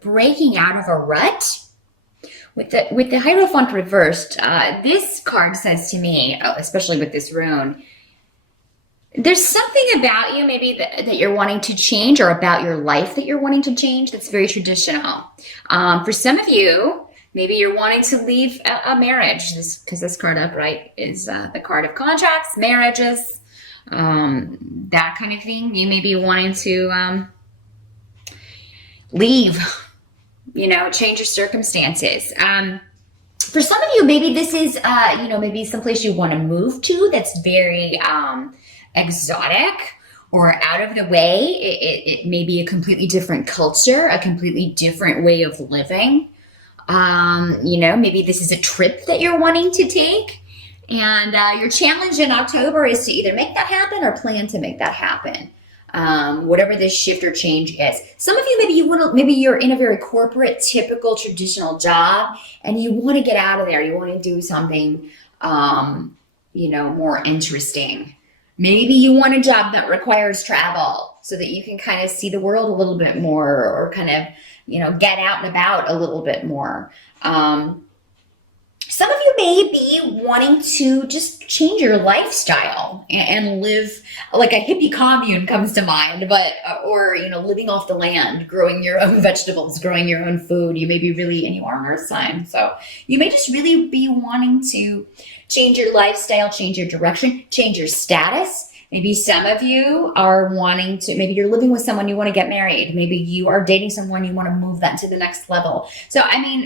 breaking out of a rut. With the Hierophant reversed, this card says to me, especially with this rune, there's something about you maybe that you're wanting to change, or about your life that you're wanting to change, that's very traditional. For some of you, maybe you're wanting to leave a marriage, because this card upright is the card of contracts, marriages, that kind of thing. You may be wanting to leave, change your circumstances. For some of you, maybe this is, maybe someplace you want to move to that's very exotic or out of the way. It may be a completely different culture, a completely different way of living. Maybe this is a trip that you're wanting to take. And your challenge in October is to either make that happen or plan to make that happen. Whatever this shift or change is. Some of you, maybe you're in a very corporate, typical, traditional job, and you want to get out of there. You want to do something, more interesting. Maybe you want a job that requires travel so that you can kind of see the world a little bit more, or kind of, get out and about a little bit more. Some of you may be wanting to just change your lifestyle and live like a hippie commune comes to mind, or living off the land, growing your own vegetables, growing your own food. You may be really, and you are an earth sign, so you may just really be wanting to change your lifestyle, change your direction, change your status. Maybe some of you are wanting to, maybe you're living with someone, you want to get married. Maybe you are dating someone, you want to move that to the next level. So,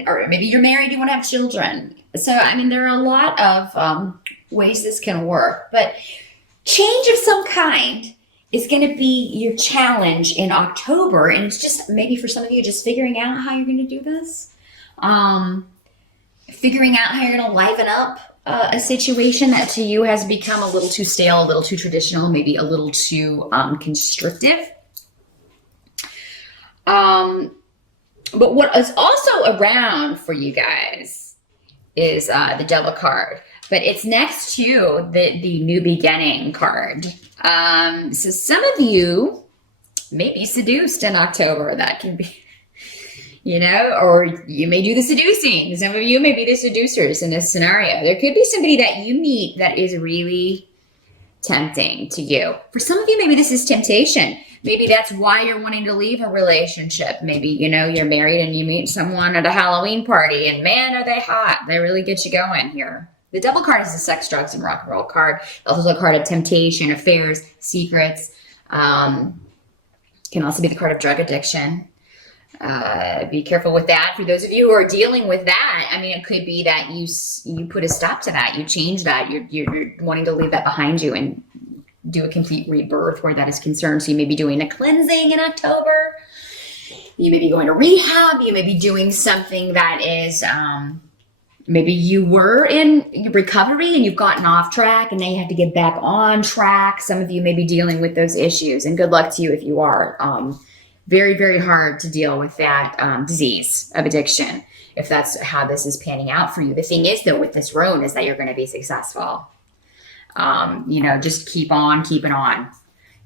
or maybe you're married, you want to have children. So, there are a lot of ways this can work, but change of some kind is going to be your challenge in October. And it's just, maybe for some of you, just figuring out how you're going to do this. Figuring out how you're going to liven up a situation that to you has become a little too stale, a little too traditional, maybe a little too constrictive. But what is also around for you guys is the Devil card, but it's next to the New Beginning card. So some of you may be seduced in October. That can be, or you may do the seducing. Some of you may be the seducers in this scenario. There could be somebody that you meet that is really tempting to you. For some of you, maybe this is temptation. Maybe that's why you're wanting to leave a relationship. Maybe, you're married and you meet someone at a Halloween party, and man, are they hot. They really get you going here. The Devil card is a sex, drugs, and rock and roll card. Also a card of temptation, affairs, secrets. Can also be the card of drug addiction. Be careful with that. For those of you who are dealing with that, it could be that you put a stop to that. You change that. You're wanting to leave that behind you and do a complete rebirth where that is concerned. So you may be doing a cleansing in October. You may be going to rehab. You may be doing something that is, maybe you were in recovery and you've gotten off track and now you have to get back on track. Some of you may be dealing with those issues, and good luck to you if you are. Very, very hard to deal with that disease of addiction, if that's how this is panning out for you. The thing is, though, with this rune is that you're going to be successful. Just keep on keeping on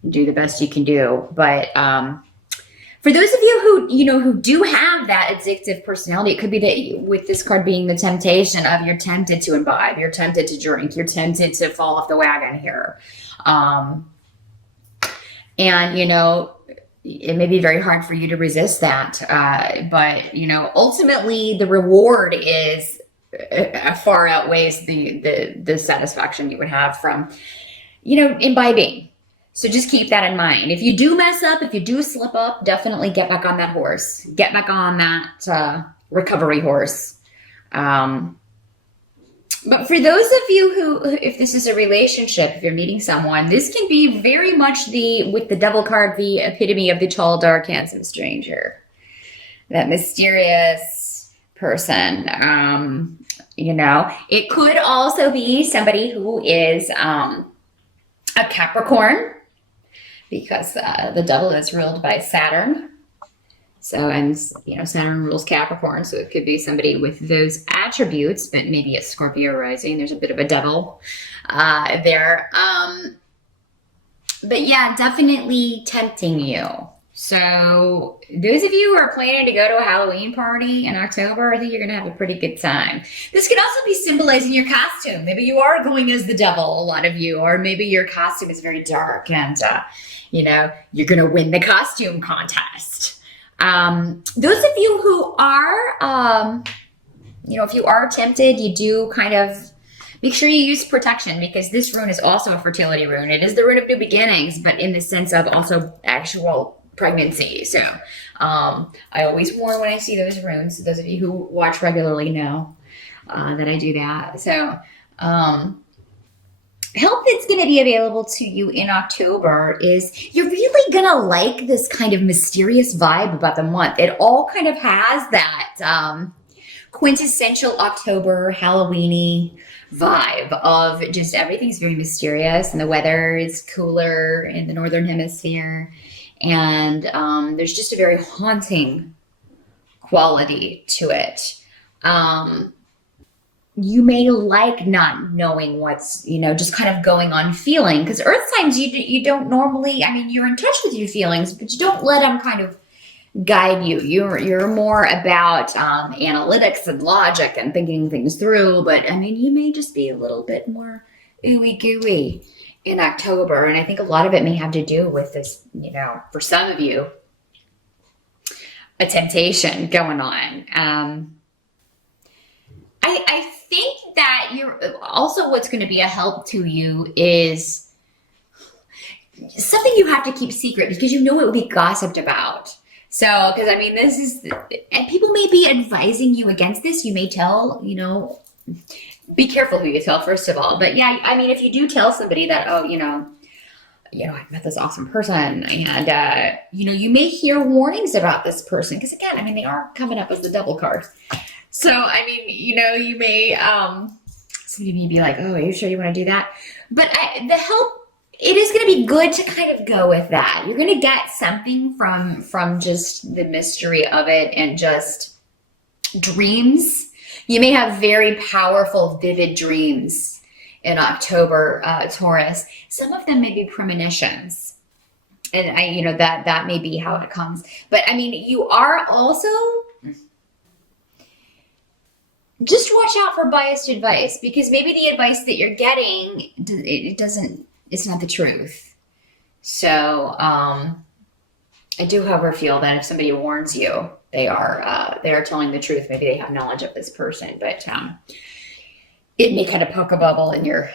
and do the best you can do. But for those of you who do have that addictive personality, it could be that with this card being the temptation of you're tempted to imbibe, you're tempted to drink, you're tempted to fall off the wagon here. It may be very hard for you to resist that. But ultimately the reward is far outweighs the satisfaction you would have from, imbibing. So just keep that in mind. If you do mess up, if you do slip up, definitely get back on that horse. Get back on that recovery horse. But for those of you who, if this is a relationship, if you're meeting someone, this can be very much with the Devil card, the epitome of the tall, dark, handsome stranger. That mysterious person. It could also be somebody who is a Capricorn, because the Devil is ruled by Saturn. So, and Saturn rules Capricorn, so it could be somebody with those attributes, but maybe a Scorpio rising. There's a bit of a Devil there. But yeah, definitely tempting you. So those of you who are planning to go to a Halloween party in October, I think you're going to have a pretty good time. This could also be symbolizing your costume. Maybe you are going as the devil, a lot of you, or maybe your costume is very dark and, you're going to win the costume contest. Those of you who are, if you are tempted, you do kind of make sure you use protection, because this rune is also a fertility rune. It is the rune of new beginnings, but in the sense of also actual pregnancy. So I always warn when I see those runes. Those of you who watch regularly know that I do that. So help that's going to be available to you in October is you're really going to like this kind of mysterious vibe about the month. It all kind of has that quintessential October Halloween-y vibe of just everything's very mysterious and the weather is cooler in the northern hemisphere, and there's just a very haunting quality to it. You may like not knowing what's just kind of going on feeling, because earth signs you don't normally, you're in touch with your feelings, but you don't let them kind of guide you. You're more about analytics and logic and thinking things through, but you may just be a little bit more ooey gooey in October, and I think a lot of it may have to do with this, for some of you, a temptation going on. I think that you're also, what's going to be a help to you is something you have to keep secret, because it will be gossiped about. So, because this is, and people may be advising you against this. You may tell, be careful who you tell, first of all. But yeah, if you do tell somebody that, I met this awesome person, and, you may hear warnings about this person, because again, they are coming up as the double card. So, you may, somebody may be like, oh, are you sure you want to do that? But the help, it is going to be good to kind of go with that. You're going to get something from just the mystery of it and just dreams. You may have very powerful, vivid dreams in October, Taurus. Some of them may be premonitions. And that may be how it comes. But you are also, just watch out for biased advice, because maybe the advice that you're getting, it's not the truth. So I do, however, feel that if somebody warns you, they are telling the truth. Maybe they have knowledge of this person, but it may kind of poke a bubble in your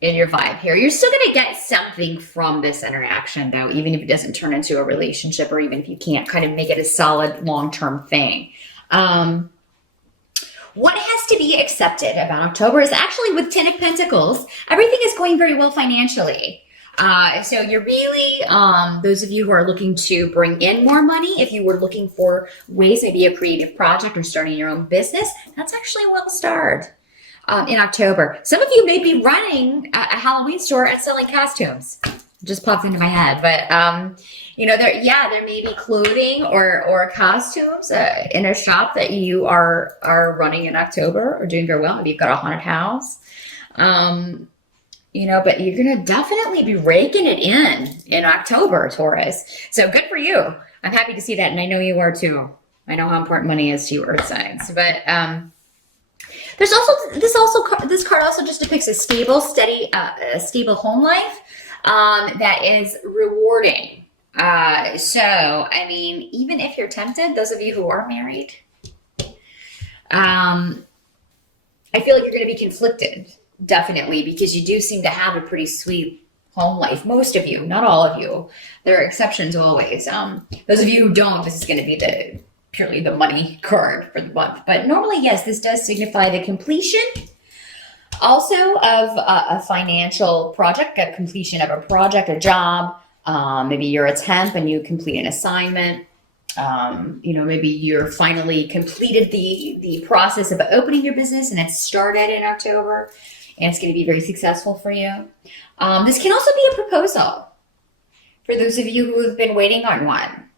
vibe here. You're still going to get something from this interaction, though, even if it doesn't turn into a relationship, or even if you can't kind of make it a solid long-term thing. What has to be accepted about October is actually, with 10 of Pentacles, everything is going very well financially. So you're really, those of you who are looking to bring in more money, if you were looking for ways, maybe a creative project or starting your own business, that's actually well starred in October. Some of you may be running a Halloween store and selling costumes. It just popped into my head, but there may be clothing or costumes in a shop that you are running in October or doing very well. Maybe you've got a haunted house, but you're going to definitely be raking it in October, Taurus. So good for you. I'm happy to see that, and I know you are too. I know how important money is to you, earth signs. But there's also this card also just depicts a stable, steady, stable home life that is rewarding. So, even if you're tempted, those of you who are married, I feel like you're going to be conflicted, definitely, because you do seem to have a pretty sweet home life. Most of you, not all of you. There are exceptions always. Those of you who don't, this is going to be purely the money card for the month. But normally, yes, this does signify the completion also of a financial project, a completion of a project or job. Maybe you're a temp and you complete an assignment. Maybe you're finally completed the process of opening your business and it started in October and it's going to be very successful for you. This can also be a proposal for those of you who have been waiting on one.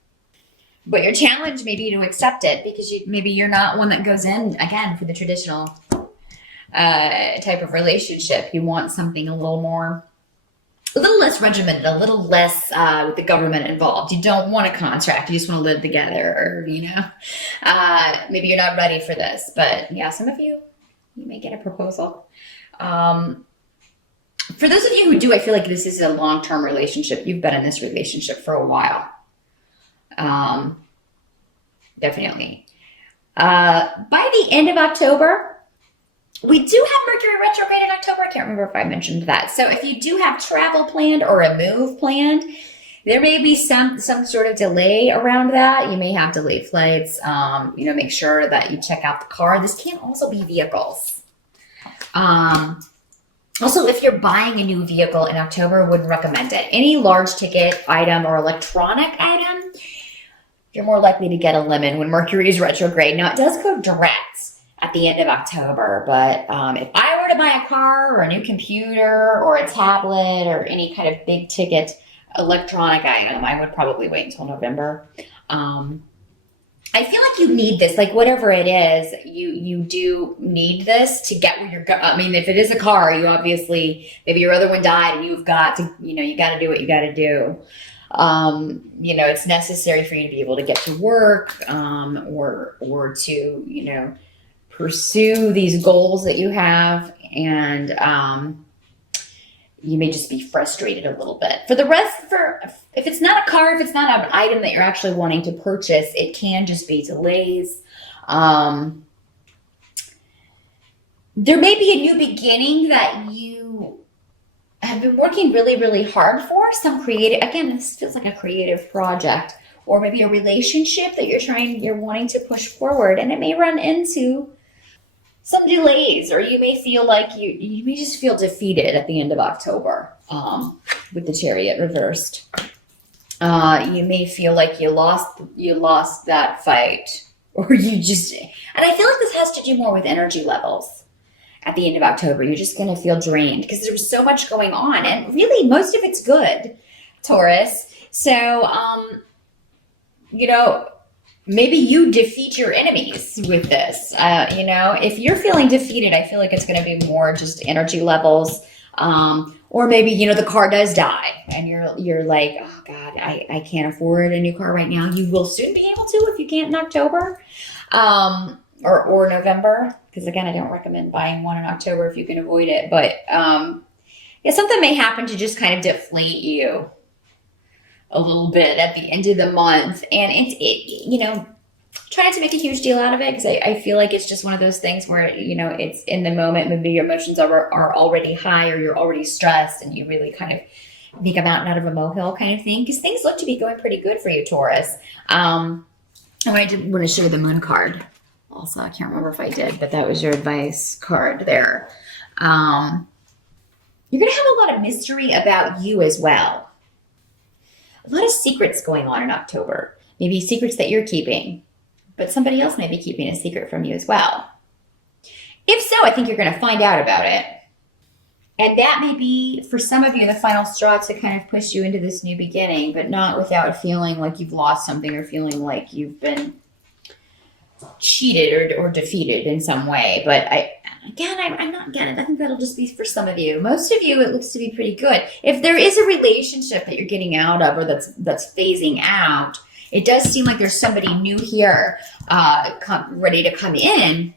But your challenge may be to accept it, because maybe you're not one that goes in, again, for the traditional type of relationship. You want something a little more a little less regimented, a little less with the government involved. You don't want a contract. You just want to live together, or, maybe you're not ready for this. But yeah, some of you may get a proposal. For those of you who do, I feel like this is a long-term relationship. You've been in this relationship for a while. Definitely. By the end of October, we do have Mercury retrograde in October. I can't remember if I mentioned that. So if you do have travel planned or a move planned, there may be some sort of delay around that. You may have delayed flights. Make sure that you check out the car. This can also be vehicles. Also, if you're buying a new vehicle in October, wouldn't recommend it. Any large ticket item or electronic item, you're more likely to get a lemon when Mercury is retrograde. Now, it does go direct at the end of October, but if I were to buy a car or a new computer or a tablet or any kind of big ticket electronic item, I would probably wait until November. I feel like you need this, like whatever it is, you do need this to get where you're going. I mean, if it is a car, you obviously, maybe your other one died and you've got to, you got to do what you got to do. It's necessary for you to be able to get to work, or to, pursue these goals that you have. And, you may just be frustrated a little bit. For the rest, if it's not a car, if it's not an item that you're actually wanting to purchase, it can just be delays. There may be a new beginning that you have been working really, really hard for. Some creative, again, this feels like a creative project, or maybe a relationship that you're wanting to push forward, and it may run into some delays, or you may feel like you may just feel defeated at the end of October with the Chariot reversed. You may feel like you lost that fight, or and I feel like this has to do more with energy levels at the end of October. You're just going to feel drained because there's so much going on, and really most of it's good, Taurus. So, maybe you defeat your enemies with this. If you're feeling defeated, I feel like it's going to be more just energy levels. Or maybe, the car does die and you're like, oh God, I can't afford a new car right now. You will soon be able to if you can't in October, or November. Because again, I don't recommend buying one in October if you can avoid it. But something may happen to just kind of deflate you a little bit at the end of the month, and try not to make a huge deal out of it, because I feel like it's just one of those things where it's in the moment. Maybe your emotions are already high, or you're already stressed, and you really kind of make a mountain out of a molehill kind of thing, because things look to be going pretty good for you, Taurus. And I did want to show the moon card also. I can't remember if I did, but that was your advice card there. You're gonna have a lot of mystery about you as well. A lot of secrets going on in October. Maybe secrets that you're keeping, but somebody else may be keeping a secret from you as well. If so, I think you're going to find out about it. And that may be, for some of you, the final straw to kind of push you into this new beginning, but not without feeling like you've lost something, or feeling like you've been cheated or defeated in some way. But I'm not getting it. I think that'll just be for some of you. Most of you, it looks to be pretty good. If there is a relationship that you're getting out of, or that's phasing out, it does seem like there's somebody new here, ready to come in.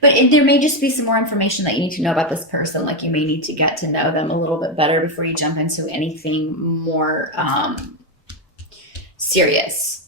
But there may just be some more information that you need to know about this person. Like, you may need to get to know them a little bit better before you jump into anything more serious.